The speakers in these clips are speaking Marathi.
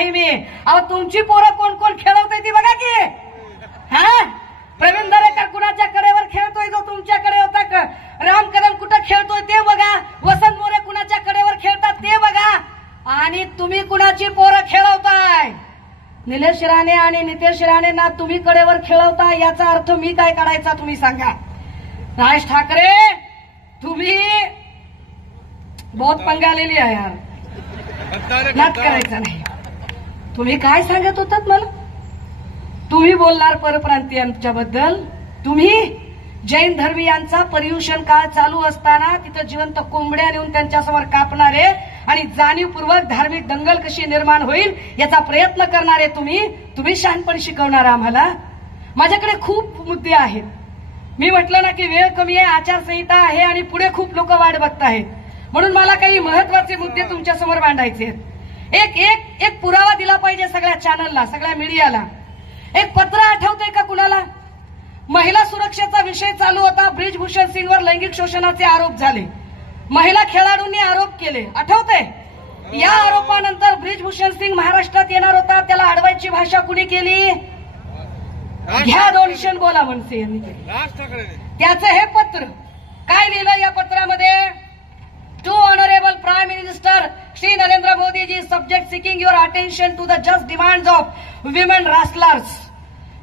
नाही मी. अहो तुमची पोरं कोण कोण खेळवते ती बघा की. हा प्रवीण दरेकर कुणाच्या कडेवर खेळतोय जो तुमच्याकडे होता. राम कदम कुठं खेळतोय ते बघा. वसंत मोरे कुणाच्या कडेवर खेळतात ते बघा. आणि तुम्ही कुणाची पोरं खेळवताय. निलेश राणे आणि नितेश राणेंना तुम्ही कडेवर खेळवता याचा अर्थ मी काय काढायचा तुम्ही सांगा. राज ठाकरे तुम्ही बहुत पंगा लेली आहे यार. नाट करायचा नाही. तुम्ही काय सांगत होतात मला. तुम्ही बोलणार परप्रांतीयांच्या बद्दल. तुम्ही जैन धर्मीयांचा पर्युषण काळ चालू असताना तिथं जिवंत कोंबड्या नेऊन त्यांच्यासमोर कापणारे आणि जाणीवपूर्वक धार्मिक दंगल कशी निर्माण होईल याचा प्रयत्न करणारे तुम्ही शहाणपण शिकवणार आम्हाला. माझ्याकडे खूप मुद्दे आहेत. मी म्हटलं ना की वेळ कमी आहे, आचारसंहिता आहे आणि पुढे खूप लोक वाट बघतायत. म्हणून मला काही महत्वाचे मुद्दे तुमच्या समोर मांडायचे आहेत. एक पुरावा दिला पाहिजे सगळ्या चॅनलला, सगळ्या मीडियाला. एक पत्र आठवतंय का कुणाला. महिला सुरक्षेचा विषय चालू होता. ब्रिजभूषण सिंगवर लैंगिक शोषणाचे आरोप झाले. महिला खेळाडूंनी आरोप केले, आठवतंय. या आरोपानंतर ब्रिजभूषण सिंग महाराष्ट्रात येणार होता. त्याला अडवायची भाषा कुणी केली. घ्या दोनशन बोला म्हणसे यांनी केली. त्याचं हे पत्र काय लिहिलं या पत्रामध्ये. To honourable prime minister Shri Narendra Modi ji subject seeking your attention to the just demands of women wrestlers.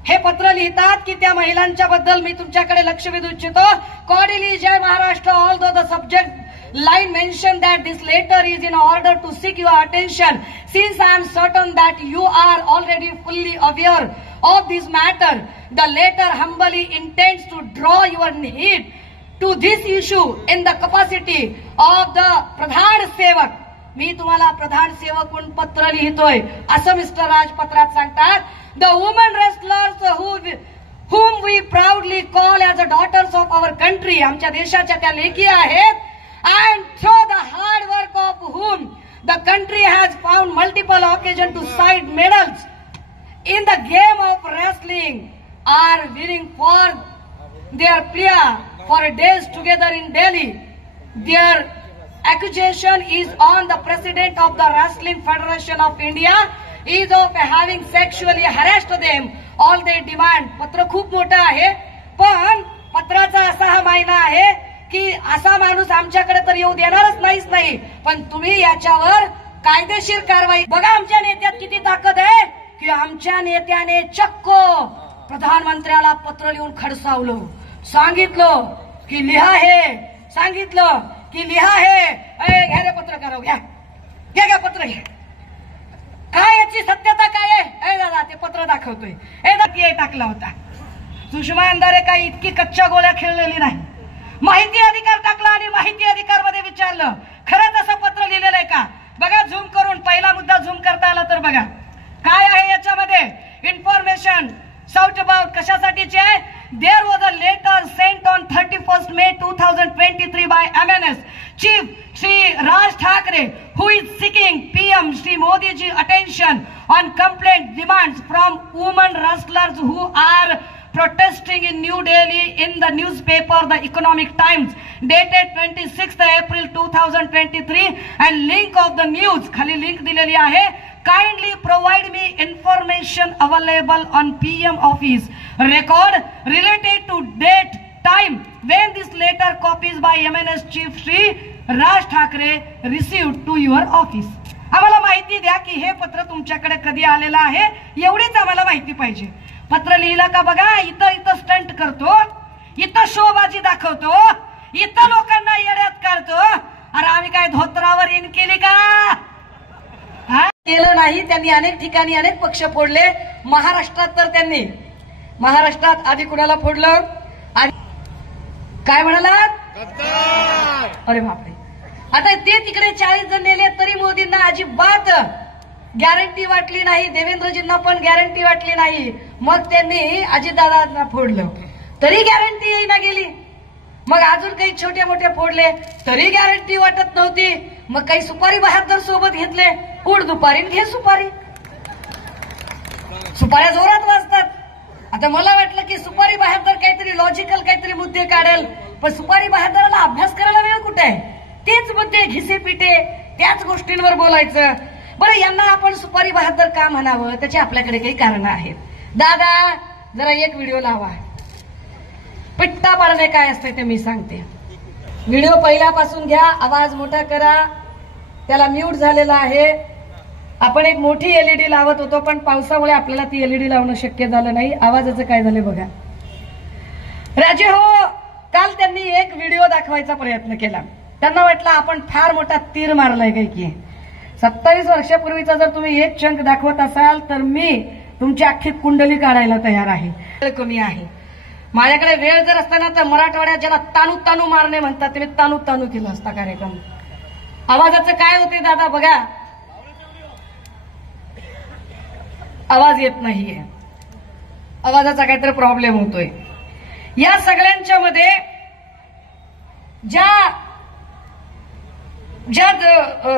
हे पत्र लिहितात की त्या महिलांच्या बद्दल मी तुमच्याकडे लक्ष वेधू इच्छितो. कॉर्डिली जय Maharashtra although the subject line mentioned that this letter is in order to seek your attention. Since I am certain that you are already fully aware of this matter, the letter humbly intends to draw your need to this issue in the capacity of the Pradhan Sevak. मी तुम्हाला प्रधान सेवक म्हणून पत्र लिहितोय असं मिस्टर राज पत्रात सांगतात. The women wrestlers whom we proudly call as the daughters of our country, आमच्या देशाच्या त्या लेकी आहेत. And through the hard work of whom the country has found multiple occasions to cite medals in the game of wrestling, are winning for their priya for days together in Delhi. Their accusation is on the president of the Wrestling Federation of India is of having sexually harassed them. All they demand. पत्र खूप मोठं आहे पण पत्राचा असा हा मायना आहे की असा माणूस आमच्याकडे तर येऊ देणारच नाही. पण तुम्ही याच्यावर कायदेशीर कारवाई. बघा आमच्या नेत्यात किती ताकद आहे की आमच्या नेत्याने चक्क प्रधानमंत्र्याला पत्र लिहून खडसावलं. सांगितलं की लिहा हे. सांगितलं की लिहा हे. घ्या रे पत्र करावं. घ्या पत्र घ्या. काय याची सत्यता काय आहे. दादा ते पत्र दाखवतोय. टाकला होता. सुषमा अंधारे काही इतकी कच्च्या गोळ्या खेळलेली नाही. माहिती अधिकार टाकला आणि माहिती अधिकार मध्ये विचारलं खरंच असं पत्र लिहिलेलं आहे का. बघा झूम करून पहिला मुद्दा झूम करता आला तर बघा काय आहे याच्यामध्ये. इन्फॉर्मेशन साउट अबाउट कशासाठीचे आहे. There was a letter sent on 31 May 2023 by MNS chief Shri Raj Thackeray who is seeking PM Shri Modi ji attention on complaint demands from women wrestlers who are protesting in New Delhi in the newspaper The Economic Times dated 26th April 2023 and link of the news खाली लिंक दिलेली आहे. Kindly provide me information available on PM office record related to date time when this letter copies by MNS chief Shri Raj Thakre received to your office. आम्हाला माहिती द्या की हे पत्र तुमच्याकडे कधी आलेलं आहे. एवढीच आम्हाला माहिती पाहिजे. पत्र लिहिलं का बघा. इथं स्टंट करतो, इथं शोबाजी दाखवतो, इथं लोकांना येड्यात काढतो. अरे आम्ही काय धोत्रावर इन केली का. केलं नाही. त्यांनी अनेक ठिकाणी अनेक पक्ष फोडले. महाराष्ट्रात तर त्यांनी आधी कुणाला फोडलं. काय म्हणालात. अरे बापरे. आता ते तिकडे 40 जण नेले तरी मोदींना अजिबात गॅरंटी वाटली नाही. देवेंद्रजींना पण गॅरंटी वाटली नाही. मग त्यांनी अजितदादांना फोडलं तरी गॅरंटी येईना गेली. मग अजून काही छोटे मोठे फोडले तरी गॅरंटी वाटत नव्हती. मग काही सुपारी बहादर सोबत घेतले. उड दुपारी घे सुपारी. सुपाऱ्या जोरात वाजतात. आता मला वाटलं की सुपारी बहादर काहीतरी लॉजिकल काहीतरी मुद्दे काढेल पण सुपारी बहादराला अभ्यास करायला वेळ कुठे आहे. तेच मुद्दे घिसे पिटे त्याच गोष्टींवर बोलायचं. बरं, यांना आपण सुपारी बहादर का म्हणावं, त्याची आपल्याकडे काही कारणं आहेत. दादा जरा एक व्हिडिओ लावा. पिट्टा पाडणे काय असते ते मी सांगते. व्हिडिओ पहिल्यापासून घ्या, आवाज मोठा करा. त्याला म्यूट झालेला आहे. आपण एक मोठी एलईडी लावत होतो, पण पावसामुळे आपल्याला ती एलईडी लावणं शक्य झालं नाही. आवाजाचं काय झालं बघा. राजे हो, काल त्यांनी एक व्हिडिओ दाखवायचा प्रयत्न केला. त्यांना वाटलं आपण फार मोठा तीर मारलाय काही की. 27 वर्षापूर्वीचा जर तुम्ही एक चंक दाखवत असाल तर मी तुमची अख्खी कुंडली काढायला तयार आहे. वेळ कमी आहे माझ्याकडे. वेळ जर असताना तर मराठवाड्यात ज्याला तानू तानू मारणे म्हणतात ते मी तानू तानू केला असता कार्यक्रम. आवाजाचं काय होते दादा बघा. आवाज येत नाहीये. आवाजाचा काहीतरी प्रॉब्लेम होतोय. या सगळ्यांच्या मध्ये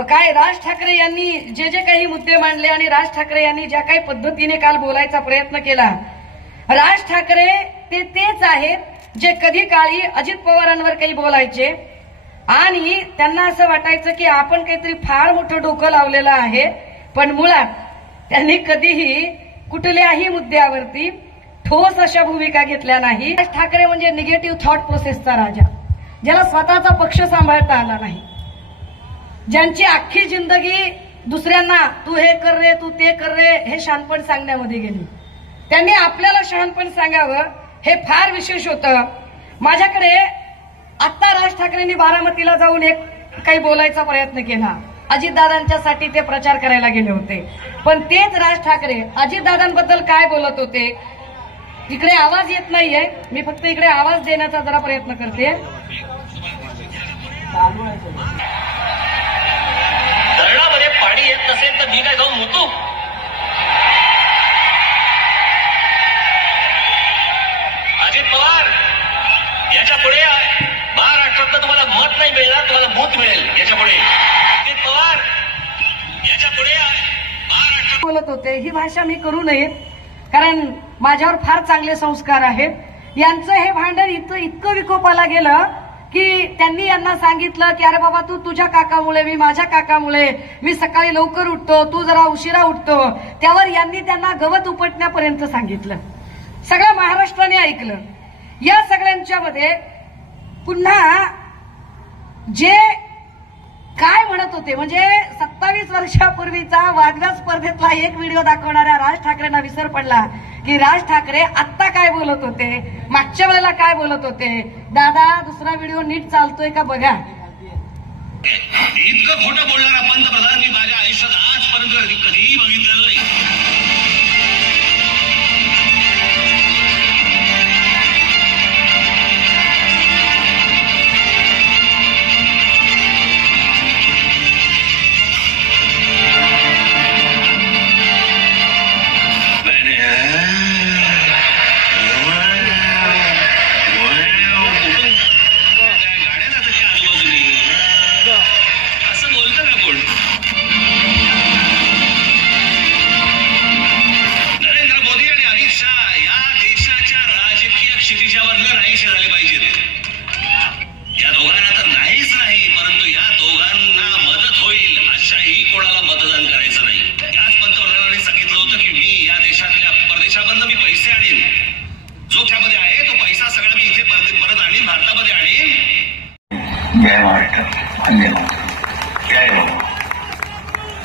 काय राज ठाकरे यांनी जे काही मुद्दे मांडले आणि राज ठाकरे यांनी ज्या काही पद्धतीने काल बोलायचा प्रयत्न केला, राज ठाकरे तेच आहेत जे कधी काळी अजित पवारांवर काही बोलायचे आणि त्यांना असं वाटायचं की आपण काहीतरी फार मोठं डोकं लावलेलं आहे, पण मुळात त्यांनी कधीही कुठल्याही मुद्द्यावरती ठोस अशा भूमिका घेतल्या नाही. राज ठाकरे म्हणजे निगेटिव्ह थॉट प्रोसेसचा राजा, ज्याला स्वतःचा पक्ष सांभाळता आला नाही, ज्यांची अख्खी जिंदगी दुसऱ्यांना तू हे कर रे, तू ते कर रे हे शहाणपण सांगण्यामध्ये गेली. त्यांनी आपल्याला शहाणपण सांगावं हे फार विशेष होतं. माझ्याकडे आता राज ठाकरेंनी बारामतीला जाऊन एक काही बोलायचा प्रयत्न केला. अजितदादांच्यासाठी ते प्रचार करायला गेले होते, पण तेच राज ठाकरे अजितदादांबद्दल काय बोलत होते. इकडे आवाज येत नाहीये, मी फक्त इकडे आवाज देण्याचा जरा प्रयत्न करते. धरणामध्ये पाणी येत नसेल तर मी काय जाऊन मुतू? अजित पवार याच्या पुढे महाराष्ट्रात तुम्हाला मत नाही मिळणार, तुम्हाला मूत मिळेल याच्या पुढे. अजित पवार याच्या पुढे महाराष्ट्रात बोलत होते. ही भाषा मी करू नयेत, कारण माझ्यावर फार चांगले संस्कार आहेत. यांचं हे भांडण इतकं विकोपाला गेलं की त्यांनी यांना सांगितलं की अरे बाबा तू तुझ्या काकामुळे, मी माझ्या काकामुळे, मी सकाळी लवकर उठतो, तू जरा उशिरा उठतो. त्यावर यांनी त्यांना गवत उपटण्यापर्यंत सांगितलं. सगळं महाराष्ट्राने ऐकलं. या सगळ्यांच्या मध्ये पुन्हा जे काय म्हणत होते, म्हणजे 27 वर्षापूर्वीचा वाघव्या स्पर्धेतला एक व्हिडिओ दाखवणाऱ्या राज ठाकरेंना विसर पडला की राज ठाकरे आत्ता काय बोलत होते, मागच्या वेळेला काय बोलत होते. दादा दुसरा व्हिडिओ नीट चालतोय का बघा. इतकं खोटं बोलणारा पंतप्रधान मी माझ्या आयुष्यात आजपर्यंत कधीही बघितलेलं नाही.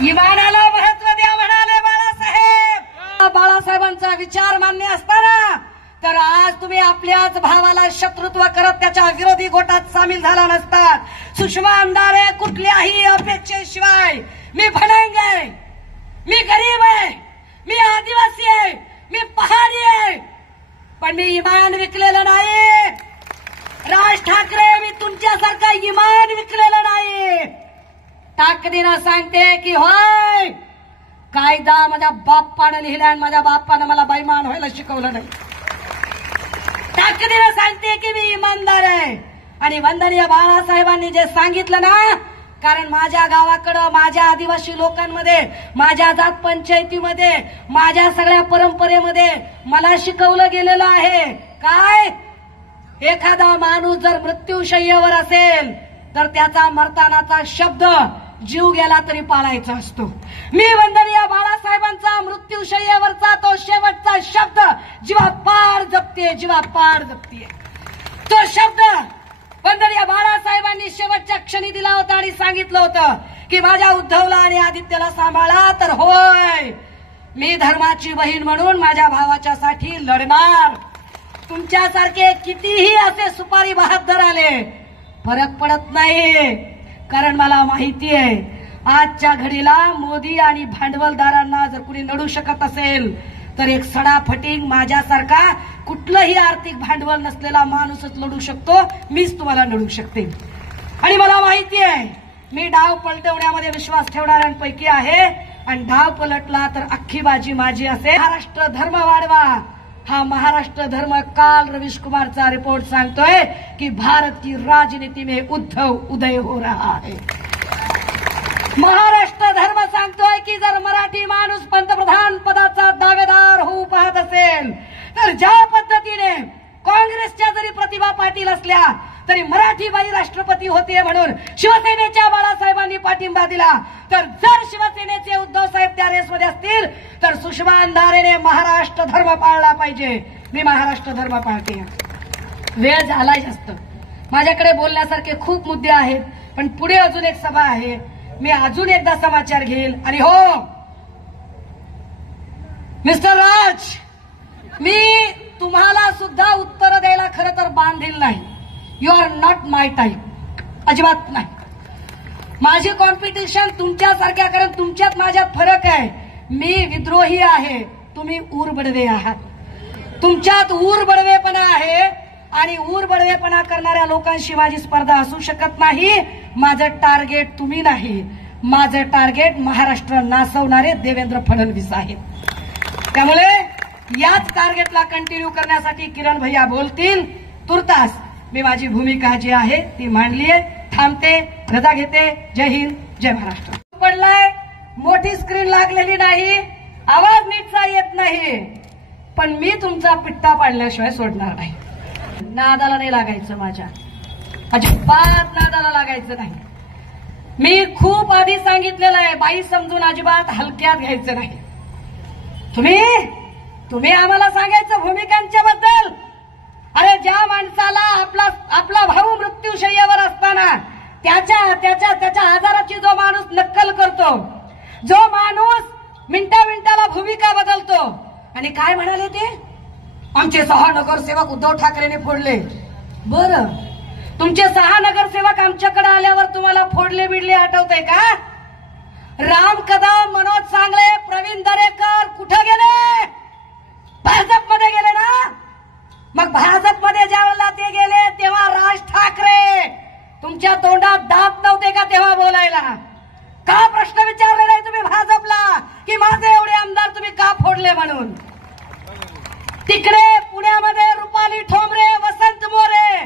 इमानाला महत्व द्या म्हणाले बाळासाहेब. बाळासाहेबांचा विचार मान्य असताना तर आज तुम्ही आपल्याच भावाला शत्रुत्व करत त्याच्या विरोधी गोटात सामील झाला नसतात. सुषमा अंधारे कुठल्याही अपेक्षेशिवाय मी भणेंगे, मी गरीब आहे, मी आदिवासी आहे, मी पहाडी आहे, पण मी इमान विकलेलं नाही. राज ठाकरे मी तुमच्यासारखा इमान विकलेलं नाही. ताकदीनं सांगते की होय कायदा माझ्या बाप्पानं लिहिला आणि माझ्या बाप्पानं मला बेईमान व्हायला शिकवलं नाही. ताकदीनं सांगते की मी इमानदार आहे. आणि वंदनीय बाळासाहेबांनी जे सांगितलं ना, कारण माझ्या गावाकडं, माझ्या आदिवासी लोकांमध्ये, माझ्या जात पंचायतीमध्ये, माझ्या सगळ्या परंपरेमध्ये मला शिकवलं गेलेलं आहे. काय, एखादा माणूस जर मृत्यूशय्येवर असेल तर त्याचा मरतानाचा शब्द जीव गेला तरी पाळायचा असतो. मी वंदनीय बाळासाहेबांचा मृत्यूशय्येवरचा तो शेवटचा शब्द जीवापाड जपते, जीवापाड जपते. तो शब्द वंदनीय बाळासाहेबांनी शेवटच्या क्षणी दिला होता आणि सांगितलं होतं की माझ्या उद्धवला आणि आदित्यला सांभाळा. तर होय, मी धर्माची बहीण म्हणून माझ्या भावाच्या साठी लढणार. तुमच्यासारखे कितीही असे सुपारी बहादर आले फरक पडत नाही, कारण मला माहिती आहे आजच्या घडीला मोदी आणि भांडवलदारांना जर कुणी नडू शकत असेल तर एक सडाफटिंग माझ्यासारखा कुठलंही आर्थिक भांडवल नसलेला माणूसच लढू शकतो. मीच तुम्हाला लढू शकते. आणि मला माहिती आहे मी डाव पलटवण्यामध्ये विश्वास ठेवणाऱ्यांपैकी आहे आणि डाव पलटला तर अख्खी बाजी माझी असेल. महाराष्ट्र धर्म वाढवा. हा महाराष्ट्र धर्म काल रवीश कुमारचा रिपोर्ट सांगतोय की भारत की राजनीति में उद्धव उदय हो रहा है. महाराष्ट्र धर्म सांगतोय की जर मराठी माणूस पंतप्रधान पदाचा दावेदार होऊ पाहत असेल तर ज्या पद्धतीने काँग्रेसच्या जरी प्रतिभा पाटील असल्या तरी मराठी बाई राष्ट्रपती होते म्हणून शिवसेनेच्या बाळासाहेबांनी पाठिंबा दिला. तर जर शिवसेनेचे उद्धव साहेब त्या रेसमध्ये असतील तर सुषमा अंधारेने महाराष्ट्र धर्म पाळला पाहिजे. मी महाराष्ट्र धर्म पाळते. वेळ झालाय जास्त. माझ्याकडे बोलण्यासारखे खूप मुद्दे आहेत, पण पुढे अजून एक सभा आहे. मी अजून एकदा समाचार घेईल. आणि हो मिस्टर राज, मी तुम्हाला सुद्धा उत्तर द्यायला खरं तर बांधील नाही. You are not my type, अजिबात नाही. माझी कॉम्पिटिशन तुमच्यासारख्या, कारण तुमच्यात माझ्यात फरक आहे. मी विद्रोही आहे, तुम्ही ऊरबडवे आहात. तुमच्यात ऊरबडवेपणा आहे आणि ऊरबडवेपणा करणाऱ्या लोकांशी माझी स्पर्धा असू शकत नाही. माझं टार्गेट तुम्ही नाही, माझं टार्गेट महाराष्ट्र नासवणारे देवेंद्र फडणवीस आहेत. त्यामुळे याच टार्गेटला कंटिन्यू करण्यासाठी किरण भैया बोलतील. तुर्तास मी माझी भूमिका जी आहे ती मांडलीये. थांबते, रजा घेते. जय हिंद, जय महाराष्ट्र. पडलाय, मोठी स्क्रीन लागलेली नाही, आवाज नीटचा येत नाही, पण मी तुमचा पिट्टा पाडल्याशिवाय सोडणार नाही. नादाला नाही लागायचं, माझ्या अजिबात नादाला लागायचं नाही. मी खूप आधी सांगितलेलं आहे, बाई समजून अजिबात हलक्यात घ्यायचं नाही. तुम्ही आम्हाला सांगायचं भूमिकांच्या बद्दल. अरे ज्या माणसाला आपला भाऊ मृत्यूशय्येवर असताना त्याच्या आजाराची जो माणूस नक्कल करतो, जो माणूस मिनिटाला भूमिका बदलतो. आणि काय म्हणाले ते, आमचे 6 नगरसेवक उद्धव ठाकरेंनी फोडले. बरं, तुमचे 6 नगरसेवक आमच्याकडे आल्यावर तुम्हाला फोडले बिडले आठवतंय का? राम कदम, मनोज सांगळे, प्रवीण दरेकर कुठे गेले? भाजपमध्ये गेले ना. मग भाजपमध्ये ज्यावेळेला ते गेले तेव्हा राज ठाकरे तुमच्या तोंडात दात नव्हते का तेव्हा बोलायला? का प्रश्न विचारले नाही तुम्ही भाजपला की माझे एवढे आमदार तुम्ही का फोडले म्हणून? तिकडे पुण्यामध्ये रुपाली ठोंबरे, वसंत मोरे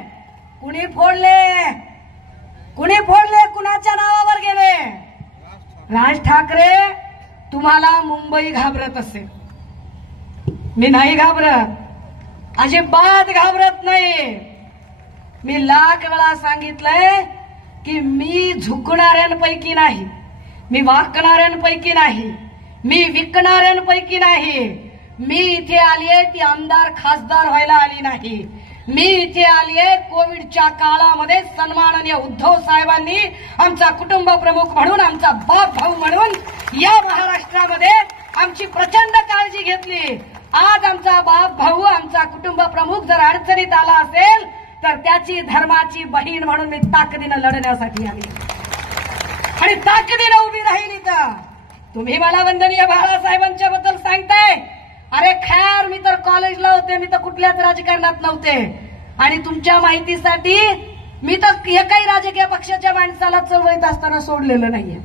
कुणी फोडले? कुणाच्या नावावर गेले? राज ठाकरे. तुम्हाला मुंबई घाबरत असेल, मी नाही घाबरत, अजिबात घाबरत नाही. मी लाख वेळा सांगितलंय की मी झुकणाऱ्यांपैकी नाही, मी वाकणाऱ्यांपैकी नाही, मी विकणाऱ्यांपैकी नाही. मी इथे आलीये ती आमदार खासदार व्हायला आली नाही. मी इथे आलीये कोविडच्या काळामध्ये सन्माननीय उद्धव साहेबांनी आमचा कुटुंब प्रमुख म्हणून, आमचा बाप भाऊ म्हणून या महाराष्ट्रामध्ये आमची प्रचंड काळजी घेतली. आज आमचा बाप भाऊ, आमचा कुटुंब प्रमुख जर अडचणीत आला असेल तर त्याची धर्माची बहीण म्हणून मी ताकदीनं लढण्यासाठी आली आणि ताकदीनं उभी राहिली. तर तुम्ही मला वंदनीय बाळासाहेबांच्या बद्दल सांगताय. अरे खैर, मी तर कॉलेजला होते, मी तर कुठल्याच राजकारणात नव्हते. आणि तुमच्या माहितीसाठी मी तर एकाही राजकीय पक्षाच्या माणसाला चळवळीत असताना सोडलेलं नाहीये.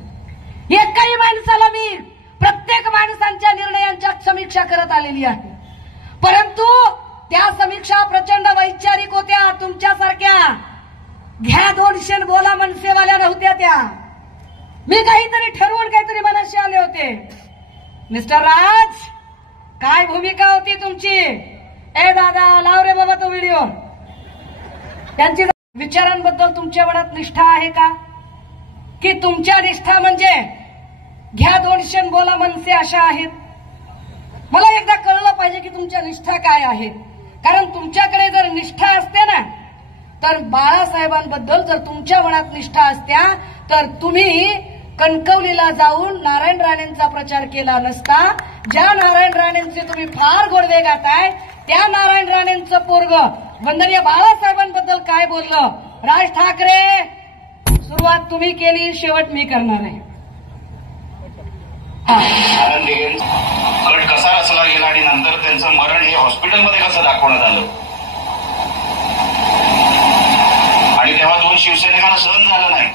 एकाही माणसाला मी प्रत्येक माणसांच्या निर्णयांच्या समीक्षा करत आलेली आहे. परंतु त्या समीक्षा प्रचंड वैचारिक होत्या. तुमच्यासारख्या घ्या 200 बोला मनसेवाल्या नव्हत्या त्या. मी काहीतरी ठरवून काहीतरी मनाशी आले होते. मिस्टर राज, काय भूमिका होती तुमची? ए दादा, लाव रे बाबा तो व्हिडिओ. त्यांची विचारांबद्दल तुमच्या मनात निष्ठा आहे का? की तुमच्या निष्ठा म्हणजे घ्या 200 बोला मनसे अशा आहेत? मला एकदा कळलं पाहिजे की तुमच्या निष्ठा काय आहेत. कारण तुमच्याकडे जर निष्ठा असते ना, तर बाळासाहेबांबद्दल जर तुमच्या मनात निष्ठा असत्या तर तुम्ही कणकवलीला जाऊन नारायण राणेंचा प्रचार केला नसता. ज्या नारायण राणेंचे तुम्ही फार गोडवे गाताय त्या नारायण राणेंचं पोरग वंदनीय बाळासाहेबांबद्दल काय बोललं? राज ठाकरे, सुरुवात तुम्ही केली, शेवट मी करणार आहे. गट कसा रचला गेला आणि नंतर त्यांचं मरण हे हॉस्पिटलमध्ये कसं दाखवण्यात आलं आणि तेव्हा 2 शिवसैनिकांना सहन झालं नाही.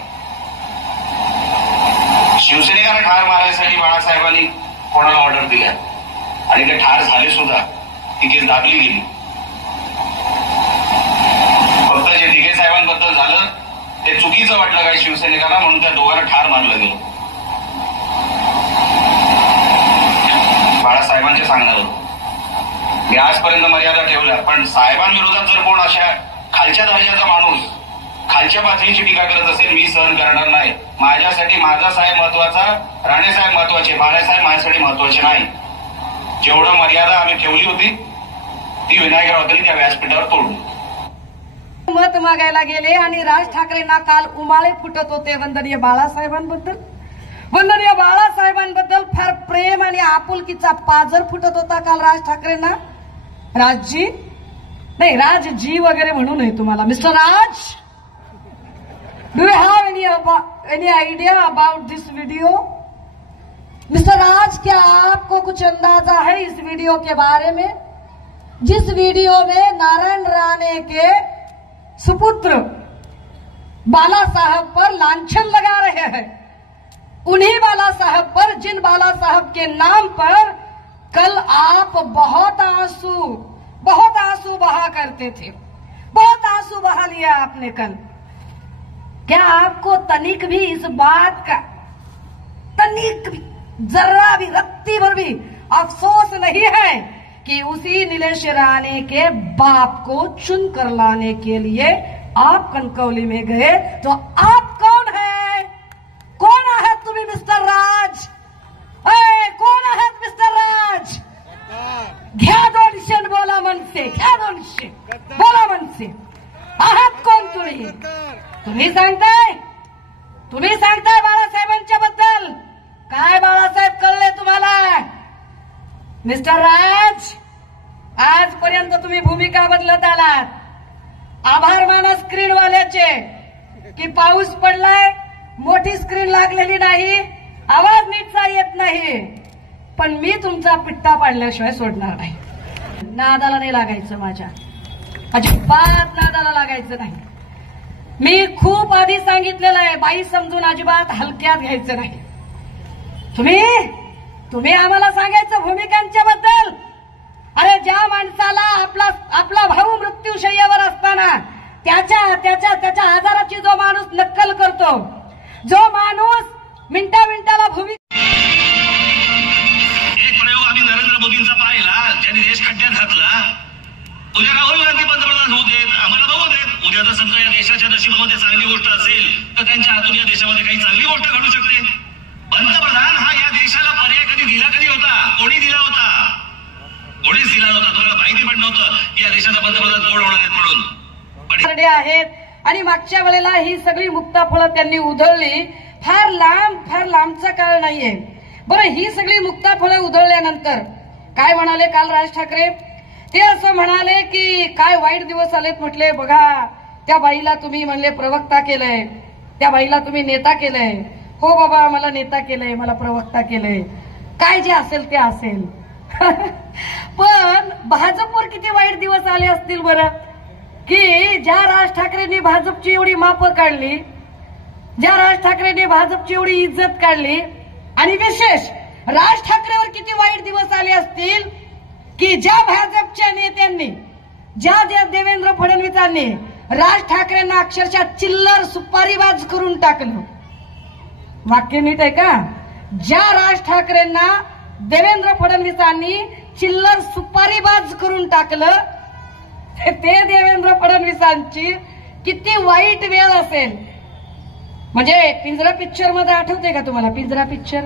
शिवसैनिकांना ठार मारायसाठी बाळासाहेबांनी कोणाला ऑर्डर दिल्या आणि ते ठार झाले सुद्धा. ती केस दाबली गेली. फक्त जे दिघे साहेबांबद्दल झालं ते चुकीचं वाटलं काही शिवसैनिकांना, म्हणून त्या दोघांना ठार मारलं गेलं. बाळासाहेबांच्या सांगण्यावर मी आजपर्यंत मर्यादा ठेवल्या, पण साहेबांविरोधात जर कोण अशा खालच्या दर्जाचा माणूस खालच्या पातळीची टीका करत असेल, मी सहन करणार नाही. माझ्यासाठी माझा साहेब महत्वाचा, राणेसाहेब महत्वाचे, बाळासाहेब माझ्यासाठी महत्वाचे नाही. जेवढं मर्यादा आम्ही ठेवली होती ती विनायकरावांनी त्या व्यासपीठावर तोडली. मत मागायला गेले आणि राज ठाकरेंना काल उमाळे फुटत होते वंदनीय बाळासाहेबांबद्दल. वंदनीय बाळासाहेबांबद्दल फार प्रेम आणि आपुलकीचा पाजर फुटत होता काल राज ठाकरेंना. राजजी नाही, राजजी वगैरे म्हणू नये तुम्हाला. Mister Raj, do you have any idea about this video? Mister Raj, क्या आपको कुछ अंदाजा है इस वीडियो के बारे में? जिस वीडियो में नारायण राणे के सुपुत्र बाला साहब पर लांछन लगा रहे हैं, उन्हीं बाला साहब पर, जिन बाला साहब के नाम पर कल आप बहुत आंसू बहा करते थे, बहुत आंसू बहा लिया आपने कल. क्या आपको तनिक भी इस बात का, तनिक भी, जरा भी, रत्ती भर भी अफसोस नहीं है कि उसी नीलेश राणे के बाप को चुन कर लाने के लिए आप कणकवली में गए? तो आप कौन है? कोण आहात तुम्ही मिस्टर राज? कोण आहात मिस्टर राज? घ्या 200 बोला मनसे, घ्या 200 बोला मनसे. आहात कोण तुम्ही? तुम्ही सांगताय बाळासाहेबांच्या बद्दल. काय बाळासाहेब कळले तुम्हाला? मिस्टर राज, आजपर्यंत तुम्ही भूमिका बदलत आलात. आभार माना स्क्रीनवाल्याचे की पाऊस पडलाय, मोठी स्क्रीन लागलेली नाही, आवाज नीटचा येत नाही, पण मी तुमचा पिट्टा पाडल्याशिवाय सोडणार नाही. नादाला नाही लागायचं, माझ्या अजिबात नादाला लागायचं नाही. मी खूप आधी सांगितलेलं आहे, बाई समजून अजिबात हलक्यात घ्यायचं नाही. तुम्ही आम्हाला सांगायचं भूमिकांच्या बद्दल. अरे ज्या माणसाला आपला भाऊ मृत्यूशय्यावर असताना त्याच्या आजाराची जो माणूस नक्कल करतो, जो माणूस मिनिटाला भूमिका. एक प्रयोग आम्ही नरेंद्र मोदींचा पाहिला, ज्यांनी देश खड्ड्यात घातला. उद्या राहुल गांधी पंतप्रधान होऊ देत, आम्हाला बघू देत. उद्या जर समजा या देशाच्या नशिबामध्ये चांगली गोष्ट असेल तर त्यांच्या हातून या देशामध्ये काही चांगली गोष्ट घडू शकते. पंतप्रधान हा या देशाला पर्याय कधी होता? कोणी दिला होता? कोणीच दिला नव्हता. तुम्हाला माहिती पण नव्हतं की या देशाचा पंतप्रधान कोण होणार आहेत म्हणून. आहेत आणि मागच्या वेळेला ही सगळी मुक्ताफळं त्यांनी उधळली. फार लांबचा काळ नाहीये. बरं, ही सगळी मुक्ताफळं उधळल्यानंतर काय म्हणाले काल राज ठाकरे? ते असं म्हणाले की काय वाईट दिवस आलेत. म्हटले बघा, त्या बाईला तुम्ही म्हणले प्रवक्ता केलंय, त्या बाईला तुम्ही नेता केलंय. हो बाबा, मला नेता केलंय, मला प्रवक्ता केलंय, काय जे असेल ते असेल. पण भाजपवर किती वाईट दिवस आले असतील बरं, की ज्या राज ठाकरेंनी भाजपची एवढी मापं काढली, ज्या राज ठाकरेंनी भाजपची एवढी इज्जत काढली, आणि विशेष राज ठाकरेवर किती वाईट दिवस आले असतील की ज्या भाजपच्या नेत्यांनी, ज्या देवेंद्र फडणवीसांनी राज ठाकरेंना अक्षरशः चिल्लर सुपारीबाज करून टाकलं. वाक्य नीट आहे का? ज्या राज ठाकरेंना देवेंद्र फडणवीसांनी चिल्लर सुपारीबाज करून टाकलं, ते देवेंद्र फडणवीसांची किती वाईट वेळ असेल म्हणजे पिंजरा पिक्चर मध्ये आठवते का तुम्हाला पिंजरा पिक्चर?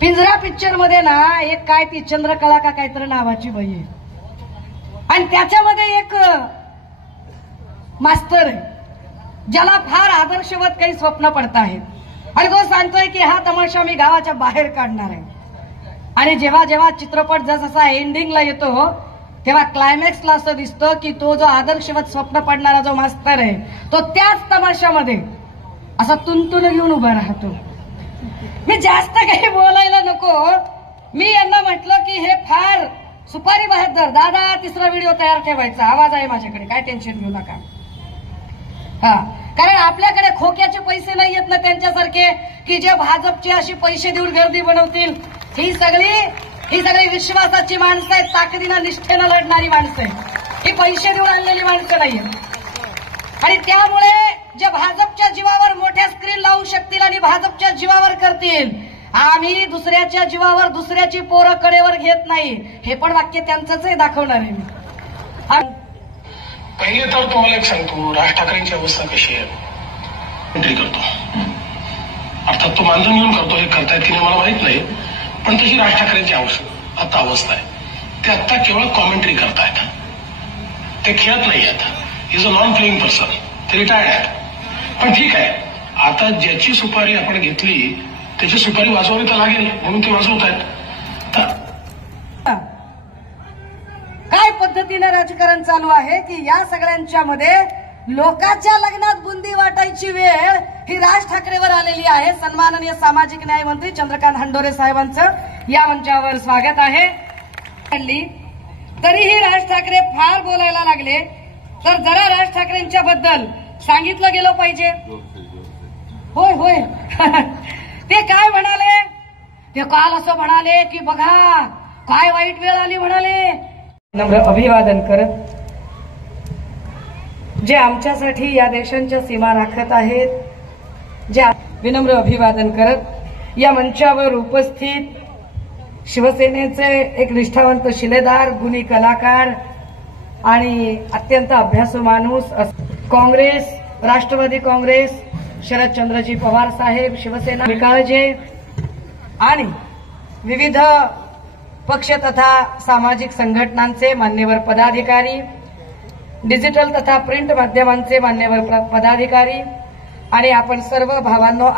पिंजरा पिक्चर मध्ये ना एक काय ती चंद्रकला का काहीतरी नावाची बाई आहे आणि त्याच्यामध्ये एक मास्तर आहे ज्याला फार आदर्शवत काही स्वप्न पडत आहेत आणि तो सांगतोय की हा तमाशा मी गावाच्या बाहेर काढणार आहे. आणि जेव्हा जेव्हा चित्रपट जसा एंडिंगला येतो तेव्हा क्लायमॅक्सला असं दिसतं की तो जो आदर्शवत स्वप्न पडणारा जो मास्तर आहे तो त्याच तमाशामध्ये असा तुंतुन घेऊन उभा राहतो. मी जास्त काही बोलायला नको. मी यांना म्हटलं की हे फार सुपारी बहादर दादा तिसरा व्हिडिओ तयार ठेवायचा आवाज आहे माझ्याकडे काय टेन्शन घेऊ नका. हा कारण आपल्याकडे खोक्याचे पैसे नाही येत ना त्यांच्यासारखे की जे भाजपची अशी पैसे देऊन गर्दी बनवतील. ही सगळी विश्वासाची माणसं आहेत ताकदीनं निष्ठेनं लढणारी माणसं आहेत. ही पैसे देऊन आणलेली माणसं नाहीयेत आणि त्यामुळे जे भाजपच्या जीवावर मोठ्या स्क्रीन लावू शकतील आणि भाजपच्या जीवावर करतील आम्ही दुसऱ्याच्या जीवावर दुसऱ्याची पोरं कडेवर घेत नाही हे पण वाक्य त्यांचंच आहे दाखवणार आहे मी. पहिले तर तुम्हाला एक सांगतो राज ठाकरेंची अवस्था कशी आहे. एंट्री करतो अर्थात तो मानधन घेऊन करतो हे करतायत की नाही मला माहित नाही पण तशी राज ठाकरेंची आता अवस्था आहे. ते आता केवळ कॉमेंट्री करतायत ते खेळत नाही आता. Is a non playing person. ते रिटायर्ड आहेत पण ठीक आहे आता ज्याची सुपारी आपण घेतली त्याची सुपारी वाजवावी तर लागेल म्हणून ते वाजवत आहेत. काय पद्धतीने राजकारण चालू आहे की या सगळ्यांच्या मध्ये लोकांच्या लग्नात बुंदी वाटायची वेळ ही राज ठाकरेवर आलेली आहे. सन्माननीय सामाजिक न्याय मंत्री चंद्रकांत हंडोरे साहेबांचं या मंचावर स्वागत आहे. तरीही राज ठाकरे फार बोलायला लागले तर जरा राज ठाकरेंच्या बद्दल सांगितलं गेलं पाहिजे. होय होय ते काय म्हणाले ते काल असं म्हणाले की बघा काय वाईट वेळ आली म्हणाले. नम्र अभिवादन करत जे आमच्यासाठी या देशांच्या सीमा राखत आहेत जे विनम्र अभिवादन करत या मंचावर उपस्थित शिवसेनेचे एक निष्ठावंत शिलेदार गुणी कलाकार आणि अत्यंत अभ्यासू माणूस काँग्रेस राष्ट्रवादी काँग्रेस शरदचंद्रजी पवार साहेब शिवसेना निकाळजे आणि विविध पक्ष तथा सामाजिक संघटनांचे मान्यवर पदाधिकारी डिजिटल तथा प्रिंट माध्यमांचे मान्यवर पदाधिकारी आणि आपण सर्व भावांनो